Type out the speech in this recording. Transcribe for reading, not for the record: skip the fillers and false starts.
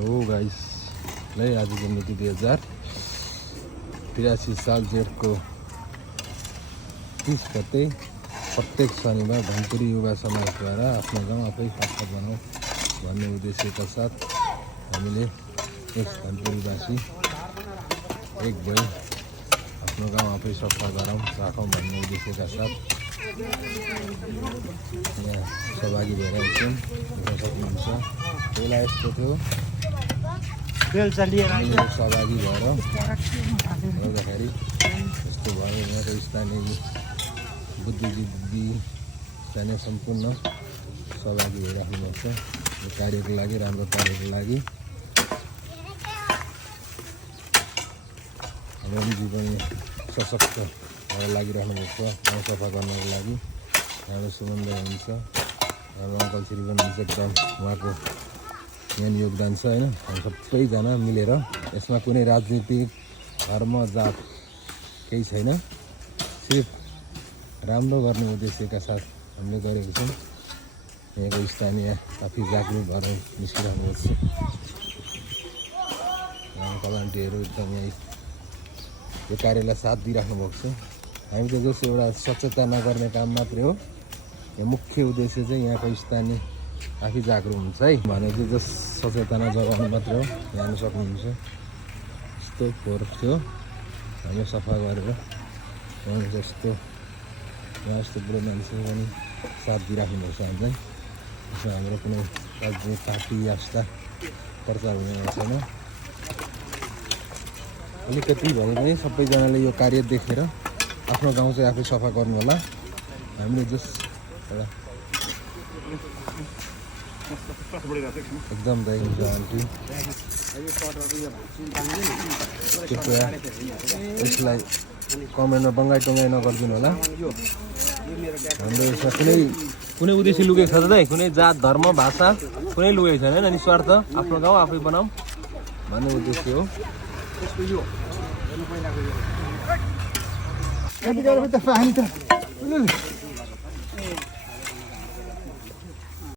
हो गाइस ल आजको मिति 2083 साल जेठको 30 गते प्रत्येक शनिबार धनपुरी युवा समाजद्वारा आफ्नो गाउँ आफै सफा बनाऊ भन्ने उद्देश्यका साथ हामीले यस धनपुरीवासी एक भई आफ्नो गाउँ आफै सफा गरौँ राखौँ भन्ने उद्देश्यका साथ यहाँ सहभागी भएर एकछिन देख्न सक्नुहुन्छ। पहिला यस्तो थियो सहभागी भएर गर्दाखेरि यस्तो भयो। यहाँको स्थानीय बुद्धिजीवी स्थानीय सम्पूर्ण सहभागी भइराख्नुपर्छ यो कार्यको लागि, राम्रो कार्यको लागि। हाम्रो जीवन सशक्त भएर लागिराख्नुपर्छ गाउँ सफा गर्नको लागि। हाम्रो सुमन दाइ हुन्छ, हाम्रो अङ्कल श्री पनि हुन्छ, एकदम उहाँको यहाँ योगदान छ होइन। हामी सबैजना मिलेर यसमा कुनै राजनीतिक धर्म जात केही छैन, सिर्फ राम्रो गर्ने उद्देश्यका साथ हामीले गरेको छौँ। यहाँको स्थानीय काफी जागरुक भएर निस्किरहनुपर्छ। अङ्कल आन्टीहरू एकदम यहाँ यो कार्यलाई साथ दिइराख्नु भएको छ। हामी त जस्तो एउटा सचेतना गर्ने काम मात्रै हो, यहाँ मुख्य उद्देश्य चाहिँ यहाँको स्थानीय आफै जागरुक हुन्छ है भने चाहिँ जस सचेतना जगाउनु मात्रै हो। यहाँ हेर्नु सक्नुहुन्छ यस्तो फोहोर थियो, हामीले सफा गरेर जस्तो यहाँ यस्तो बुढो मान्छे पनि साथ दिइराख्नुपर्छ हामीलाई। यसमा हाम्रो कुनै राजनीतिक पार्टी यस्ता प्रचार हुने छैन। अलिकति भने पनि सबैजनाले यो कार्य देखेर आफ्नो गाउँ चाहिँ आफै सफा गर्नु होला। हामीले जस एउटा एकदम दाइ हुन्छ आन्टी, कृपया यसलाई कमेन्टमा बङ्गाई टङ्गाई नगरिदिनु होला। हाम्रो यसमा कुनै उद्देश्य लुकेको छ त दाइ, कुनै जात धर्म भाषा कुनै लुकेको छैन होइन। निस्वार्थ आफ्नो गाउँ आफै बनाऊँ भन्ने उद्देश्य हो। Nanti kalau kita faham itu,